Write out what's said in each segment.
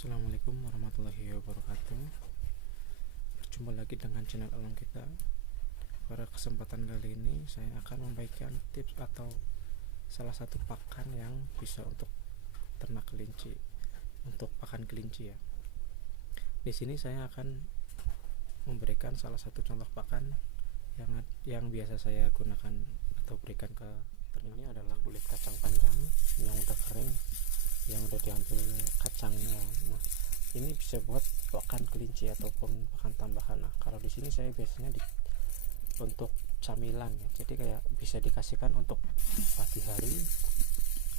Assalamualaikum warahmatullahi wabarakatuh. Berjumpa lagi dengan channel Alam Kita. Pada kesempatan kali ini saya akan membagikan tips atau salah satu pakan yang bisa untuk ternak kelinci, untuk pakan kelinci ya. Di sini saya akan memberikan salah satu contoh pakan yang biasa saya gunakan atau berikan ke ternak. Ini adalah kulit kacang panjang yang udah kering, yang udah diambil kacangnya. Nah, ini bisa buat pakan kelinci ataupun pakan tambahan. Nah, kalau di sini saya biasanya untuk camilan ya. Jadi kayak bisa dikasihkan untuk pagi hari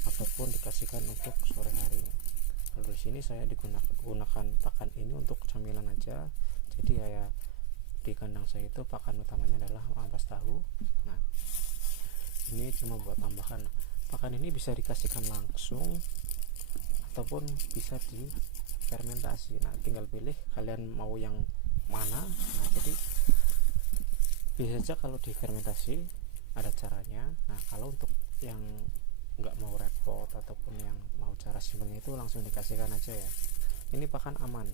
ataupun dikasihkan untuk sore hari. Kalau di sini saya gunakan pakan ini untuk camilan aja. Jadi kayak di kandang saya itu pakan utamanya adalah ampas tahu. Nah, ini cuma buat tambahan. Pakan ini bisa dikasihkan langsung ataupun bisa difermentasi. Nah, tinggal pilih kalian mau yang mana. Nah, jadi bisa saja kalau difermentasi ada caranya. Nah, kalau untuk yang nggak mau repot ataupun yang mau cara simpelnya itu langsung dikasihkan aja ya. Ini pakan aman.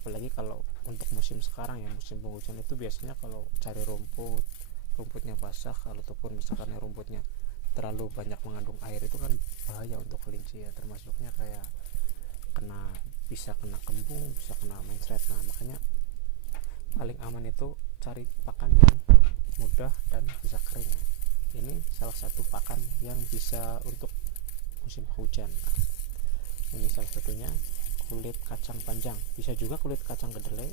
Apalagi kalau untuk musim sekarang ya, musim penghujan itu biasanya kalau cari rumputnya basah, ataupun misalkan rumputnya terlalu banyak mengandung air itu kan bahaya untuk kelinci ya, termasuknya kayak bisa kena kembung, bisa kena mencret. Nah, makanya paling aman itu cari pakan yang mudah dan bisa kering. Ini salah satu pakan yang bisa untuk musim hujan. Nah, ini salah satunya kulit kacang panjang, bisa juga kulit kacang kedelai,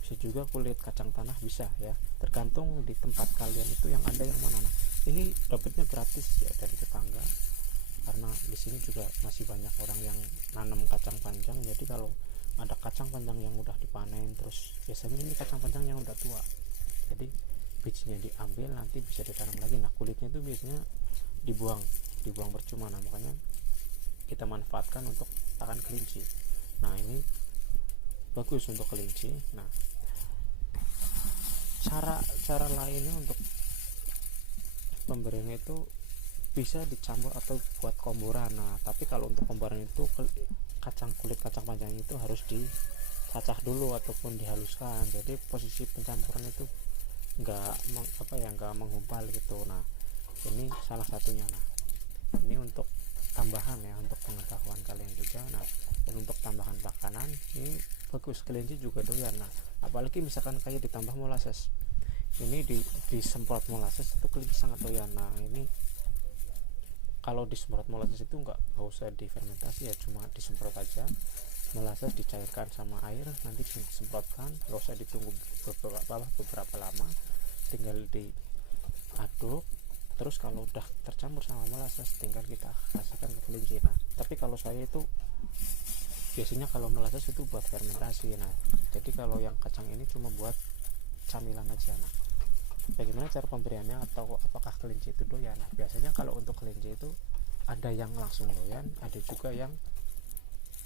bisa juga kulit kacang tanah, bisa ya, tergantung di tempat kalian itu yang ada yang mana. Nah, ini dapatnya gratis ya dari tetangga, karena di sini juga masih banyak orang yang nanam kacang panjang. Jadi kalau ada kacang panjang yang udah dipanen, terus biasanya ini kacang panjang yang udah tua, jadi bijinya diambil nanti bisa ditanam lagi. Nah, kulitnya itu biasanya dibuang percuma. Nah, makanya kita manfaatkan untuk pakan kelinci. Nah, ini bagus untuk kelinci. Nah, cara lainnya untuk pemberiannya itu bisa dicampur atau buat komboran. Nah, tapi kalau untuk komboran itu kulit kacang panjang itu harus dicacah dulu ataupun dihaluskan. Jadi posisi pencampuran itu nggak menggumpal gitu. Nah, ini salah satunya. Nah, ini untuk tambahan ya, untuk pengetahuan kalian juga. Nah, dan untuk tambahan makanan ini bagus, kelinci juga doyan. Nah, apalagi misalkan kayak ditambah molasses, ini disemprot molasses itu kelinci sangat doyan. Nah, ini kalau disemprot molasses itu nggak usah difermentasi ya, cuma disemprot aja. Molasses dicairkan sama air, nanti disemprotkan, nggak usah ditunggu beberapa lama, tinggal diaduk. Terus kalau udah tercampur sama molasses, tinggal kita kasihkan ke kelinci. Nah, tapi kalau saya itu biasanya kalau molasses itu buat fermentasi. Nah, jadi kalau yang kacang ini cuma buat camilan aja. Nah, bagaimana cara pemberiannya atau apakah kelinci itu doyan? Nah, biasanya kalau untuk kelinci itu ada yang langsung doyan, ada juga yang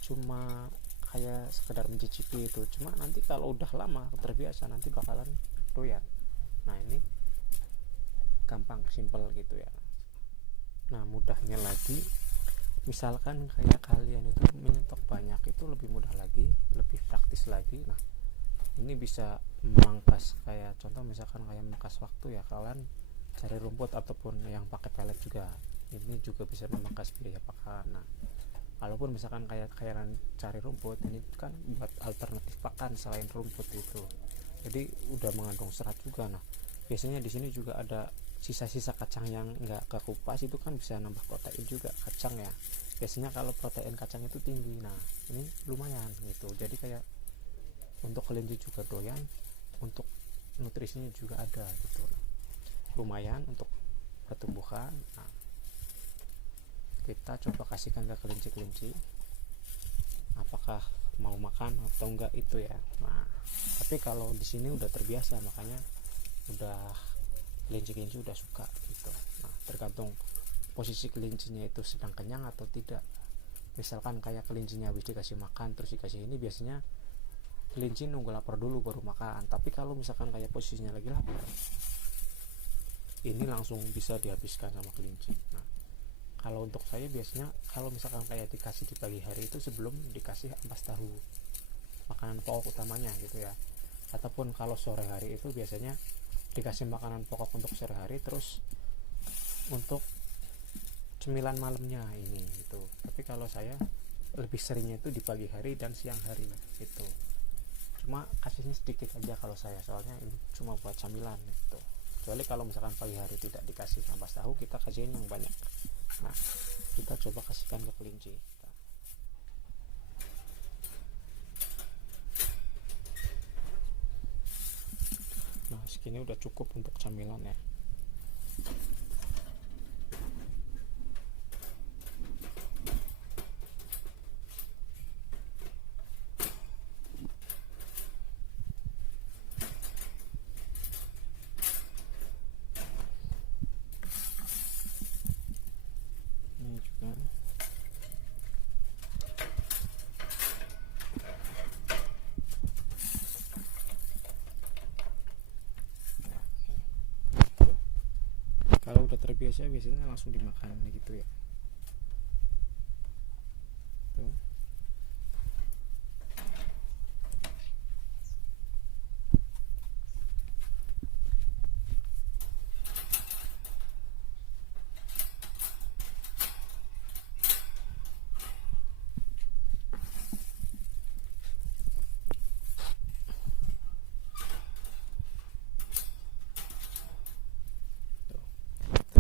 cuma kayak sekedar mencicipi itu. Cuma nanti kalau udah lama terbiasa nanti bakalan doyan. Nah, ini gampang, simple gitu ya. Nah, mudahnya lagi, misalkan kayak kalian itu menyetok banyak, itu lebih mudah lagi, lebih praktis lagi. Nah, ini bisa memangkas, kayak contoh misalkan kayak memangkas waktu ya, kalian cari rumput ataupun yang pakai pelet juga, ini juga bisa memangkas biaya pakan. Nah, walaupun misalkan kayak kalian cari rumput, ini kan buat alternatif pakan selain rumput itu, jadi udah mengandung serat juga. Nah, biasanya di sini juga ada sisa-sisa kacang yang nggak kekupas, itu kan bisa nambah protein juga kacang ya. Biasanya kalau protein kacang itu tinggi. Nah, ini lumayan gitu, jadi kayak untuk kelinci juga doyan, untuk nutrisinya juga ada gitu, lumayan untuk pertumbuhan. Nah, kita coba kasihkan ke kelinci apakah mau makan atau enggak itu ya. Nah, tapi kalau di sini udah terbiasa, makanya udah kelinci udah suka gitu. Nah, tergantung posisi kelincinya itu sedang kenyang atau tidak. Misalkan kayak kelincinya habis dikasih makan terus dikasih ini, biasanya kelinci nunggu lapar dulu baru makan. Tapi kalau misalkan kayak posisinya lagi lapar, ini langsung bisa dihabiskan sama kelinci. Nah, Kalau untuk saya biasanya kalau misalkan kayak dikasih di pagi hari itu sebelum dikasih ampas tahu, makanan pokok utamanya gitu ya. Ataupun kalau sore hari itu biasanya dikasih makanan pokok untuk sore hari, terus untuk cemilan malamnya ini gitu. Tapi kalau saya lebih seringnya itu di pagi hari dan siang hari gitu. Cuma kasihnya sedikit aja kalau saya, soalnya ini cuma buat camilan gitu. Kecuali kalau misalkan pagi hari tidak dikasih ampas tahu, kita kasihin yang banyak. Nah, kita coba kasihkan ke kelinci. Nah, segini udah cukup untuk camilan ya. Ini juga kalau udah terbiasa biasanya langsung dimakan gitu ya. Tuh.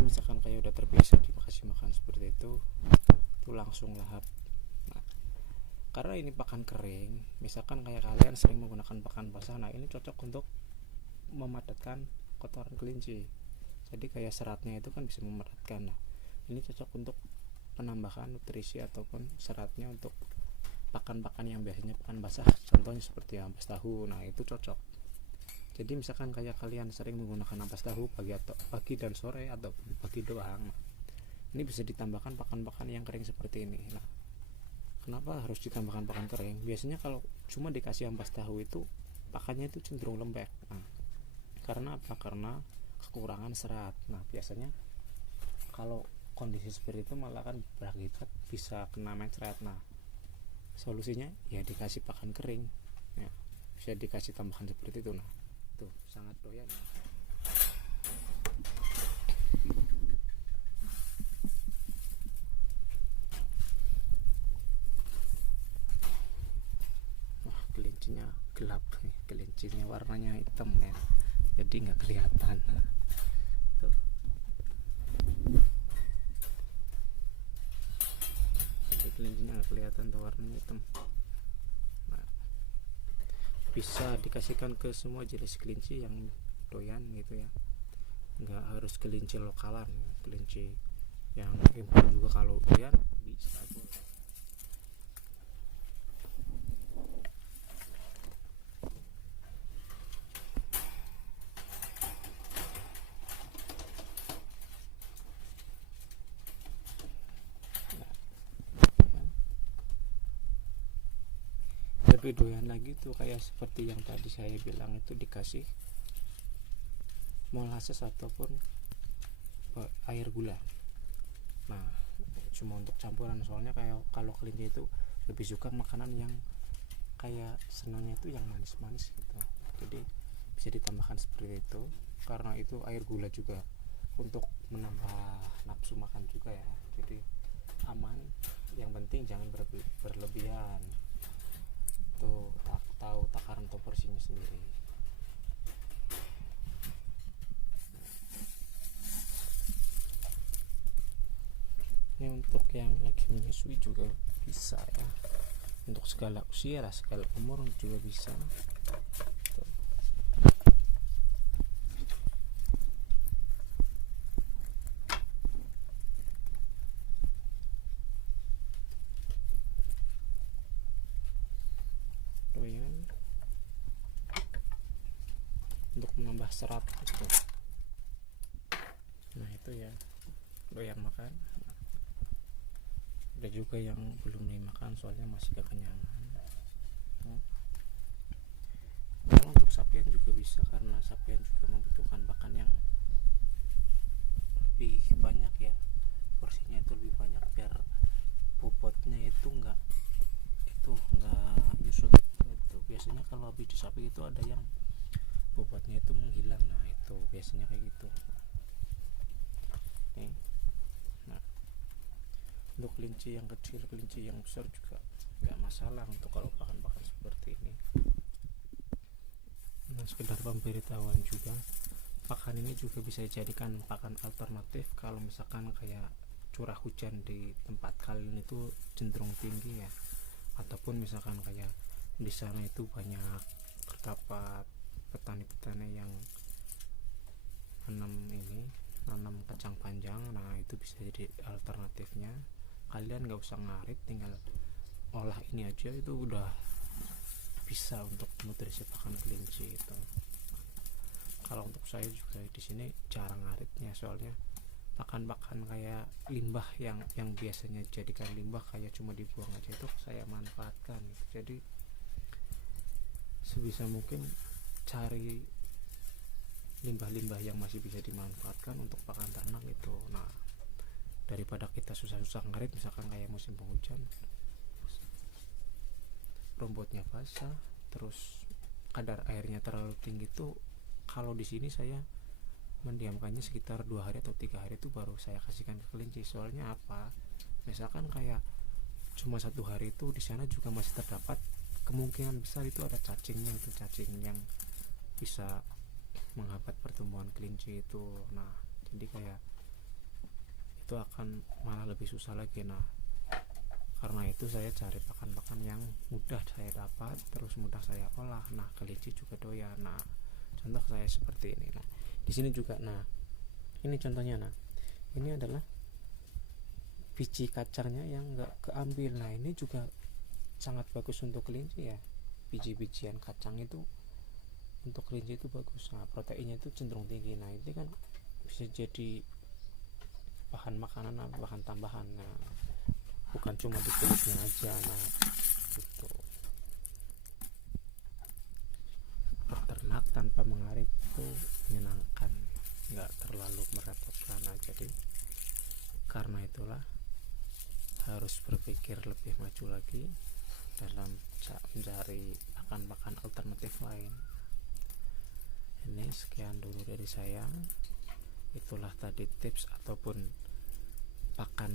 Misalkan kayak udah terbiasa dikasih makan seperti itu langsung lahap. Nah, karena ini pakan kering, misalkan kayak kalian sering menggunakan pakan basah, nah ini cocok untuk memadatkan kotoran kelinci. Jadi kayak seratnya itu kan bisa memadatkan. Nah, ini cocok untuk penambahan nutrisi ataupun seratnya untuk pakan-pakan yang biasanya pakan basah, contohnya seperti ampas tahu. Nah, itu cocok. Jadi misalkan kayak kalian sering menggunakan ampas tahu pagi dan sore atau pagi doang, ini bisa ditambahkan pakan-pakan yang kering seperti ini. Nah, kenapa harus ditambahkan pakan kering? Biasanya kalau cuma dikasih ampas tahu itu pakannya itu cenderung lembek. Nah, karena apa? Karena kekurangan serat. Nah, biasanya kalau kondisi seperti itu malah kan berakibat bisa kena mencret. Nah, solusinya ya dikasih pakan kering ya, bisa dikasih tambahan seperti itu. Nah, tuh sangat doyan ya. Wah, kelincinya gelap nih, kelincinya warnanya hitam ya, jadi nggak kelihatan. Tuh, jadi kelincinya nggak kelihatan tuh, warnanya hitam. Bisa dikasihkan ke semua jenis kelinci yang doyan gitu ya, nggak harus kelinci lokalan, kelinci yang impor juga kalau doyan bisa boleh. Lebih doyan lagi tuh kayak seperti yang tadi saya bilang, itu dikasih molasses ataupun air gula. Nah, cuma untuk campuran, soalnya kayak kalau kelinci itu lebih suka makanan yang kayak senangnya itu yang manis-manis gitu, jadi bisa ditambahkan seperti itu. Karena itu air gula juga untuk menambah nafsu makan juga ya, jadi aman. Yang penting jangan berlebihan. Tuh, tahu takaran atau porsinya sendiri. Ini untuk yang lagi menyusui juga bisa ya, untuk segala usia lah, segala umur juga bisa. Tuh. Doyan untuk menambah serat gitu. Nah, itu ya, doyan makan. Ada juga yang belum dimakan soalnya masih kekenyangan. Kalau untuk sapian juga bisa, karena sapian juga membutuhkan pakan yang lebih banyak ya porsinya. pupuknya itu lebih banyak biar bobotnya itu enggak nyusut. Itu biasanya kalau habis di sapi itu ada yang bobotnya itu menghilang, nah itu biasanya kayak gitu. Nih. Nah, untuk kelinci yang kecil, kelinci yang besar juga nggak masalah untuk kalau pakan-pakan seperti ini. Nah, sekedar pemberitahuan juga, pakan ini juga bisa dijadikan pakan alternatif kalau misalkan kayak curah hujan di tempat kalian itu cenderung tinggi ya, ataupun misalkan kayak di sana itu banyak terdapat petani-petani yang nanam kacang panjang. Nah itu bisa jadi alternatifnya, kalian nggak usah ngarit, tinggal olah ini aja itu udah bisa untuk nutrisi pakan kelinci itu. Kalau untuk saya juga di sini jarang ngaritnya, soalnya pakan-pakan kayak limbah yang biasanya jadikan limbah kayak cuma dibuang aja itu saya manfaatkan. Jadi sebisa mungkin cari limbah-limbah yang masih bisa dimanfaatkan untuk pakan ternak itu. Nah, daripada kita susah-susah ngarit, misalkan kayak musim penghujan rumputnya basah terus kadar airnya terlalu tinggi tuh, kalau di sini saya mendiamkannya sekitar 2 hari atau 3 hari itu baru saya kasihkan ke kelinci. Soalnya apa, misalkan kayak cuma 1 hari itu di sana juga masih terdapat kemungkinan besar itu ada cacingnya, itu cacing yang bisa menghambat pertumbuhan kelinci itu. Nah jadi kayak itu akan malah lebih susah lagi. Nah karena itu saya cari pakan-pakan yang mudah saya dapat terus mudah saya olah. Nah kelinci juga doyan. Nah contoh saya seperti ini. Nah di sini juga, nah ini contohnya. Nah ini adalah biji kacangnya yang enggak keambil. Nah ini juga sangat bagus untuk kelinci ya, biji-bijian kacang itu untuk kelinci itu bagus. Nah proteinnya itu cenderung tinggi. Nah ini kan bisa jadi bahan makanan, bahan tambahan. Nah bukan cuma di kulitnya aja. Nah itu peternak tanpa mengarit itu menyenangkan, nggak terlalu merepotkan. Nah jadi karena itulah harus berpikir lebih maju lagi dalam mencari pakan-pakan alternatif lain. Ini sekian dulu dari saya. Itulah tadi tips ataupun pakan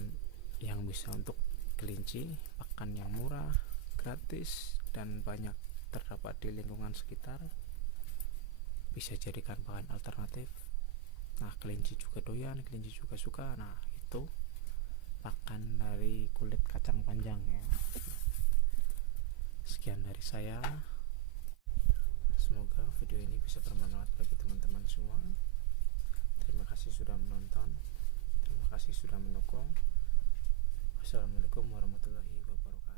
yang bisa untuk kelinci, pakan yang murah, gratis, dan banyak terdapat di lingkungan sekitar, bisa jadikan pakan alternatif. Nah kelinci juga doyan, kelinci juga suka. Nah itu pakan dari kulit kacang panjang ya. Sekian dari saya. Semoga video ini bisa bermanfaat bagi teman-teman semua. Terima kasih sudah menonton. Terima kasih sudah mendukung. Wassalamualaikum warahmatullahi wabarakatuh.